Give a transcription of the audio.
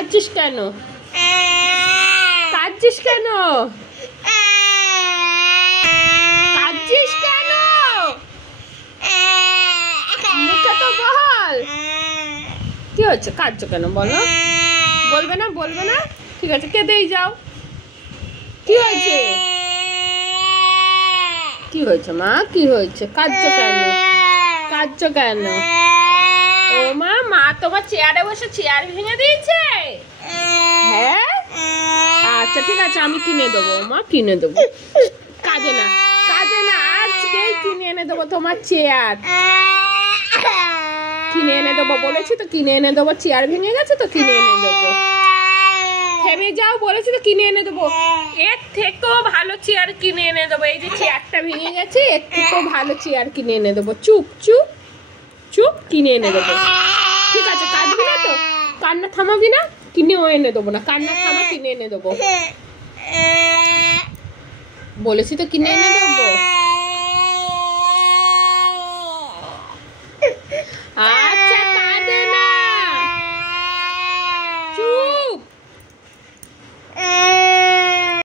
কাঁদছিস কেন? কাঁদছিস কেন? কাঁদছিস কেন? মুখে তো বল। কি হচ্ছে? কাঁদছো কেন বলো? বলবে না? বলবে না? ঠিক আছে, কেঁদেই যাও। কি হয়েছে? কি হয়েছে মা? কি হয়েছে? কাঁদছো কেন? কাঁদছো কেন? ও মা, মা তোমার চেয়ারে বসে চেয়ার ভেঙে দিয়েছে? হ্যাঁ, আচ্ছা ঠিক আছে, আমি কিনে দেবো মা, কিনে দেবো। কাঁদে না, কাঁদে না, আজকেই কিনে এনে দেবো তোমার চেয়ার। কিনে এনে দেবো বলেছি তো, কিনে এনে দেবো। চেয়ার ভেঙে গেছে তো কিনে এনে দেবো। থেমে যাও বলেছি তো, কিনে এনে দেবো। এর থেকেও ভালো চেয়ার কিনে এনে দেবো। এই যে চেয়ারটা ভেঙে গেছে, এর থেকেও ভালো চেয়ার কিনে এনে দেবো। চুপ চুপ চুপ, কিনে এনে দেবো। ঠিক আছে, কাঁদবি না তো? কান্না থামাবি না? কিনেও এনে দেবো না। কান্না থামা, কিনে এনে দেবো। বলেছি তো কিনে এনে দেবো।